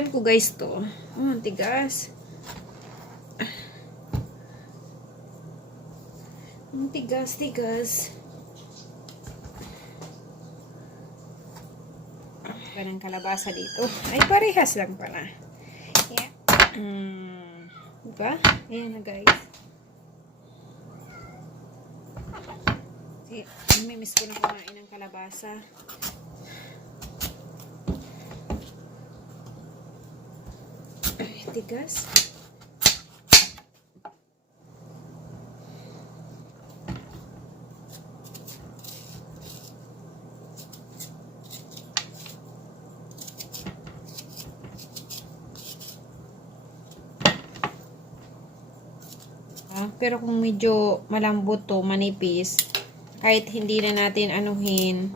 time ko guys to. Oh, tigas. Tigas. Ganang kalabasa dito. Ay, parehas lang pala. Yeah. Diba? Ayan na guys. Namimiss ko na kumain ng kalabasa. Ay, tigas. Pero kung medyo malambot to, manipis, kahit hindi na natin anuhin.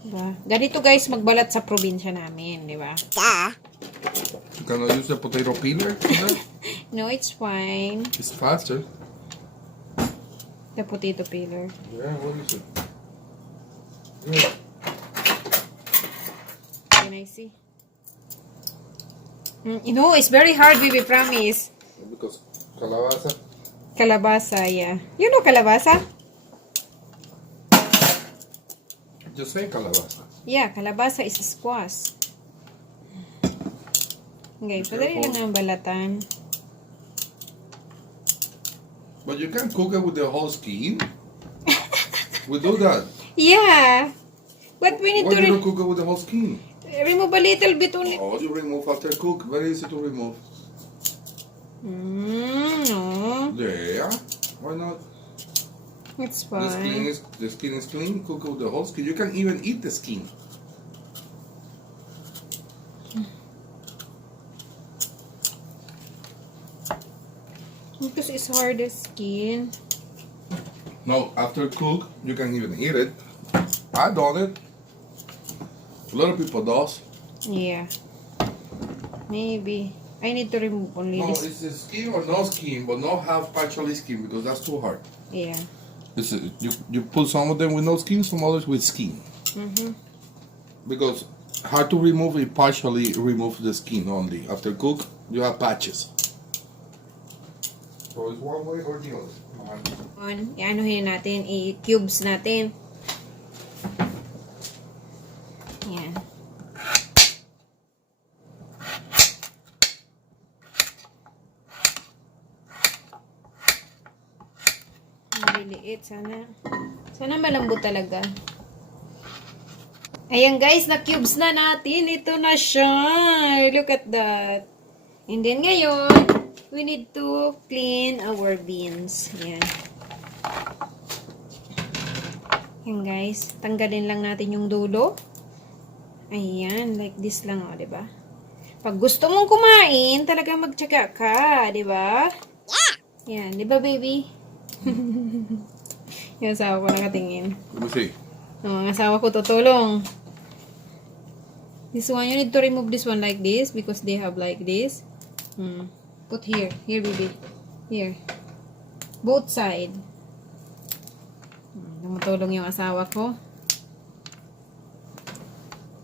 Diba? Ganito guys, magbalat sa probinsya namin, di ba? You cannot use the potato peeler? No, it's fine. It's faster. The potato peeler. Yeah, what is it? Yeah. Can I see? You know, it's very hard, baby, promise. Because kalabasa. Kalabasa, yeah. You know kalabasa? Just say kalabasa. Yeah, kalabasa is squash. Okay, padali lang ang balatan. But you can cook it with the whole skin. We do that. Yeah. But we need Why to you don't cook it with the whole skin? remove a little bit only. Oh, you remove after cook. Very easy to remove. No. Yeah. Why not? It's The skin fine. is clean. Cook it with the whole skin. You can even eat the skin. Because it's hard skin. No, after cook, you can even eat it. I done it. A lot of people does. Yeah. Maybe. I need to remove only No, this. it's the skin or no skin, but not have partially skin because that's too hard. Yeah. You put some of them with no skin, some others with skin. Because hard to remove it, partially remove the skin only. After cook, you have patches. So it's one way or the other. I-anuhin natin, i-cubes natin. Yan. Maliliit, sana. Sana malambot talaga. Ayan guys, na-cubes na natin. Ito na siya. Look at that. And then ngayon, we need to clean our beans. Ayan. Ayan guys, tanggalin lang natin yung dulo. Ayan, like this lang, o, diba? Pag gusto mong kumain, talaga magtyaga ka, diba? Yan, diba baby? Yung asawa ko nakatingin. Let me see. Ang asawa ko tutulong. This one, you need to remove this one like this because they have like this. Put here. Here, baby. Here. Both side. Tumutulong yung asawa ko.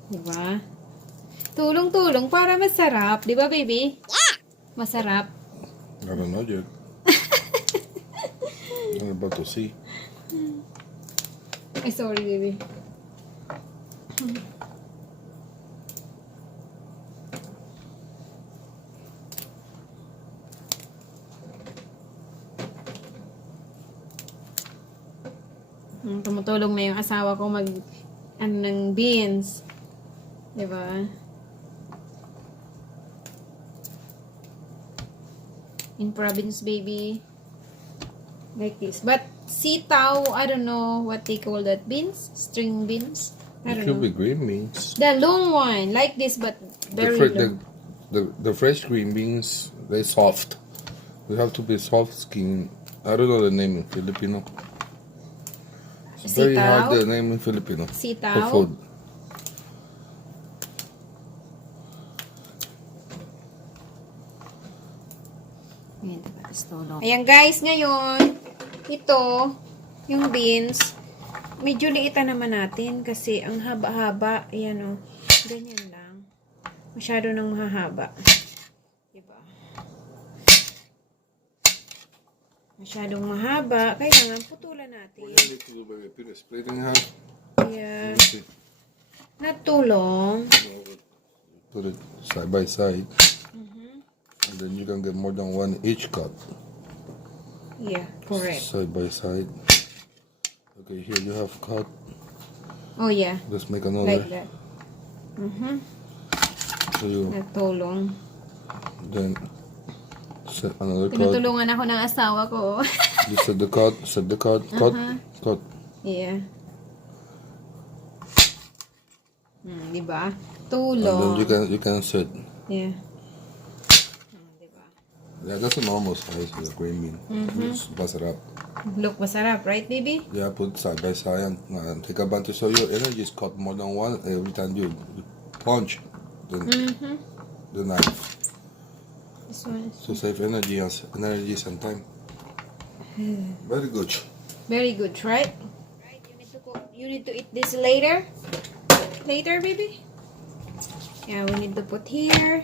Diba? Tulong-tulong para masarap. Diba, baby? Masarap. I don't know yet. I'm about to see. Ay, sorry, baby. Tumutulong na yung asawa ko mag ng beans. Diba? In province, baby. Like this. But sitaw, I don't know what they call that. Beans? String beans? I It don't should know. be green beans. The long one. Like this, but very long. The fresh green beans, they're soft. They have to be soft skin. I don't know the name in Filipino. It's very hard the name in Filipino. Sitaw? For food. Ayan guys, ngayon, ito, yung beans, medyo liitan naman natin kasi ang haba-haba. Ayan o. Ganyan lang. Masyado nang mahahaba. Diba? Masyadong mahaba. Kailangan putulan natin. What do you need to do, baby? Put it split in half. Yeah. Let me see. Not too long. No, but put it side by side. And then you can get more than one each cut. Yeah, correct. Side by side. Okay, here you have cut. Oh yeah, Let's make another. like that. So you Not too long. then set another cut. Tinutulungan ako ng asawa ko. You set the cut, cut, cut. Yeah. Diba? Too And then long. you can set. Yeah. Diba? Yeah, that's a normal size of the green bean. Just bust it up. Look, masarap, right, baby? Yeah, put side by side and take advantage of your energy. Is cut more than one every time you punch the knife. This one. To save energies and time. Very good. Very good, right? Right, you need to eat this later. Later, baby? Yeah, we need to put here.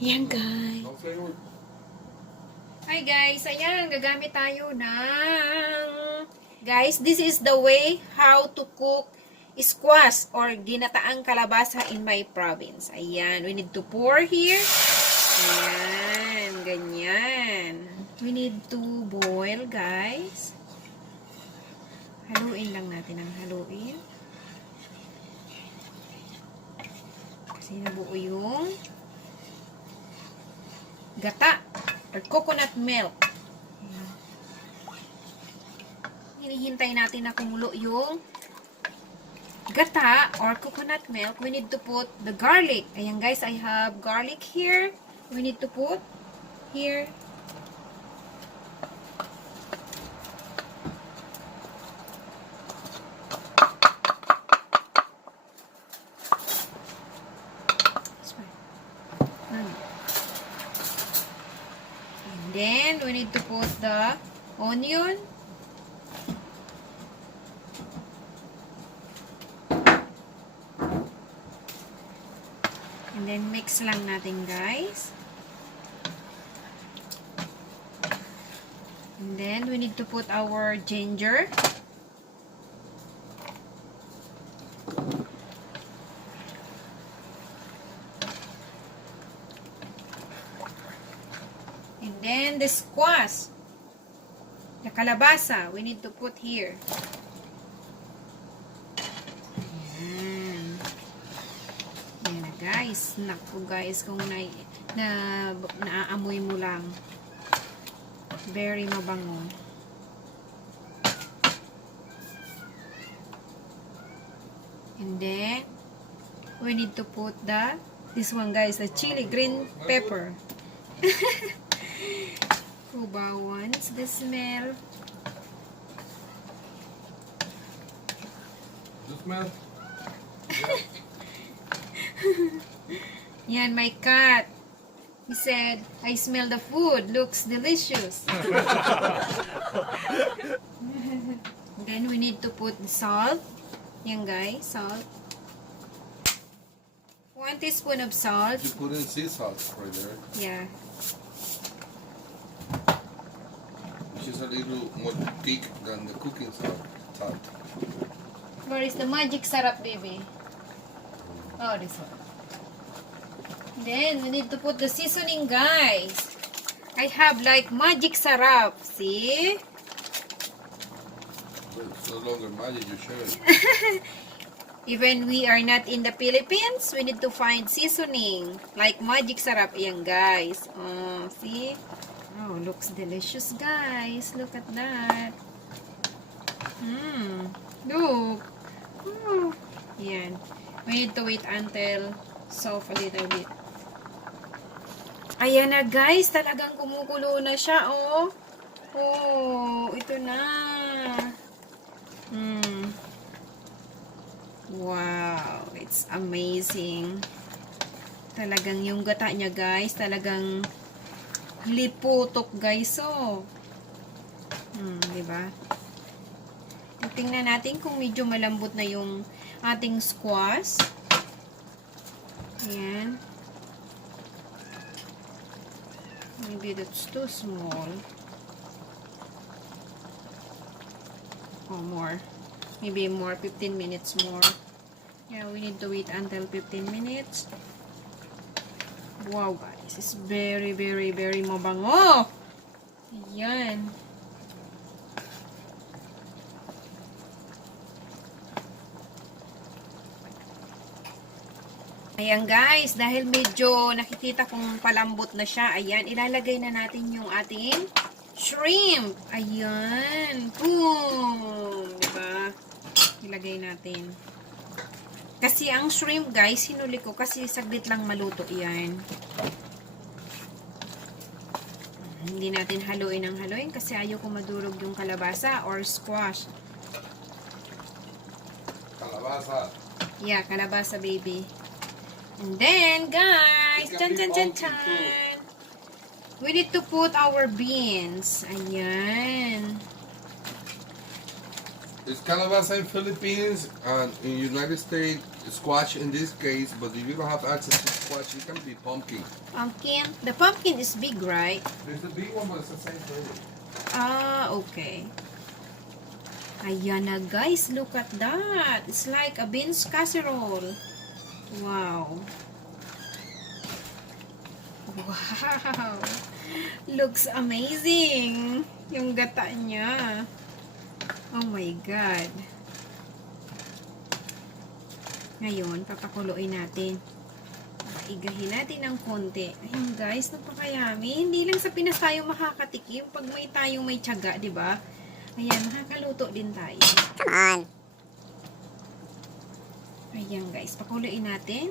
Yan, guys. Hi, guys. Ayan, gagamit tayo ng... Guys, this is the way how to cook squash or ginataang kalabasa in my province. Ayan, we need to pour here. Ayan, ganyan. We need to boil, guys. Haluin lang natin ang haluin. Kasi nabuo yung gata or coconut milk. Ayan. Hinihintay natin na kumulo yung gata or coconut milk. We need to put the garlic. Ayan guys, I have garlic here. We need to put here. And then we need to put the onion. And then mix lang natin, guys. And then we need to put our ginger. And then the squash, the kalabasa, we need to put here. Ayan na guys. Naku guys, kung naaamoy mo lang. Very mabango. And then, we need to put this one guys, the chili green pepper. Kuba wants the smell. The smell? Yan, my cat. He said, I smell the food. Looks delicious. Then we need to put the salt. Yan guys, salt. 1 teaspoon of salt. You put in sea salt right there, Yeah. which is a little more thick than the cooking salt. Where is the magic sarap, baby? Oh, this one. Then, we need to put the seasoning, guys. I have like magic sarap. See? But it's no longer magic, you share it. Even we are not in the Philippines, we need to find seasoning. Like magic sarap. Ayan, guys. Oh, see? Oh, looks delicious, guys. Look at that. Look. Oh. Ayan. We need to wait until soft a little bit. Ayan na, guys. Talagang kumukulo na siya, oh. Oh, ito na. Wow, it's amazing. Talagang yung gata niya, guys, talagang liputok guys. So, diba? Tingnan natin kung medyo malambot na yung ating squash. Ayan. Maybe that's too small. Oh, more. Maybe more, 15 minutes more. Yeah, we need to wait until 15 minutes. Wow, guys. It's very, very, very mabango. Ayan. Ayan guys, dahil medyo nakikita kong palambot na siya, ayan, ilalagay na natin yung ating shrimp. Ayan. Boom! Diba? Ilagay natin. Kasi ang shrimp guys, hinuli ko kasi saglit lang maluto yan. Hindi natin haluin ng haluin kasi ayaw ko madurog yung kalabasa or squash. Kalabasa. Yeah, kalabasa baby. And then, guys, chan chan chan chan. We need to put our beans. Ayan. It's kalabasa in Philippines and in United States, squash in this case, but if you don't have access to squash, it can be pumpkin. Pumpkin. The pumpkin is big, right? There's a big one, but it's the same flavor. Ah, okay. Ayan na, guys. Look at that. It's like a beans casserole. Wow. Wow. Looks amazing. Yung gata niya. Oh my God. Ngayon, papakuluin natin. Igahin natin ng konti. Ayun guys, napakayami. Hindi lang sa Pinas tayo makakatikim. Pag may tayong may tiyaga, di ba? Ayan, makakaluto din tayo. Come on. Ayan guys, pakuluin natin.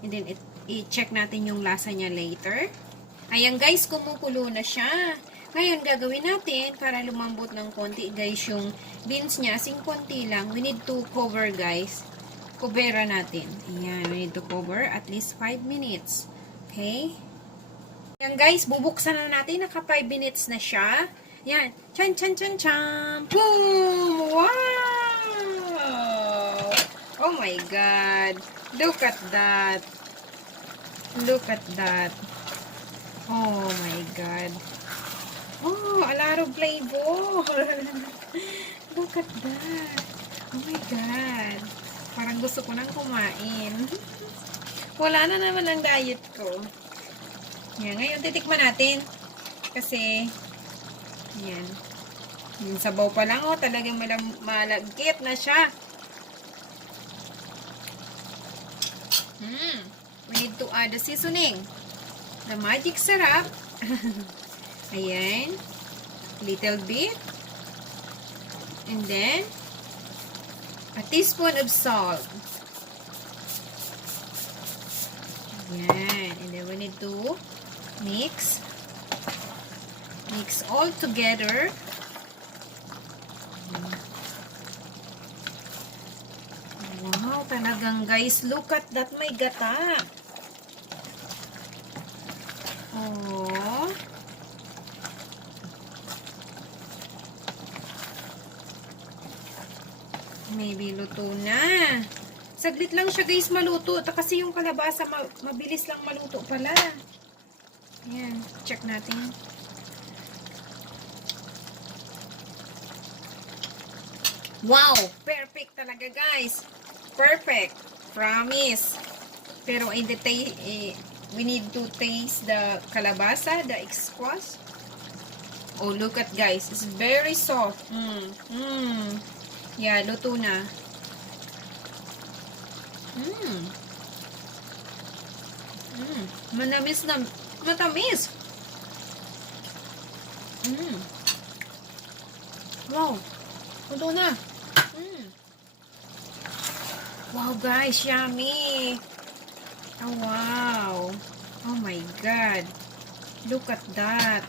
And then, i-check natin yung lasa niya later. Ayan guys, kumukulo na siya. Ngayon, gagawin natin para lumambot ng konti guys yung beans niya. Sing konti lang. We need to cover guys. Covera natin. Ayan, we need to cover at least 5 minutes. Okay? Ayan guys, bubuksan na natin. Naka 5 minutes na siya. Ayan. Chan chan chan chan. Boom! Wow! Oh my God. Look at that. Look at that. Oh my God. Oh, a lot of flavor. Look at that. Oh my God. Parang gusto ko nang kumain. Wala na naman ang diet ko. Yan, ngayon titikman natin. Kasi, yan. Yung sabaw pa lang, oh, talagang malagkit na siya. We need to add the seasoning. The magic sarap. Ayan. Little bit. And then, a teaspoon of salt. Ayan. And then we need to mix. Mix all together. Wow, talagang guys, look at that, may gata. Oh. Maybe luto na. Saglit lang siya guys maluto. Kasi yung kalabasa mabilis lang maluto pala. Ayan, check natin. Wow, perfect talaga guys. Perfect. Promise. Pero in the we need to taste the kalabasa, the squash. Oh, look at guys. It's very soft. Yeah, luto na. Manamis na. Matamis. Wow. Luto na. Wow guys, yummy. Oh wow. Oh my God. Look at that.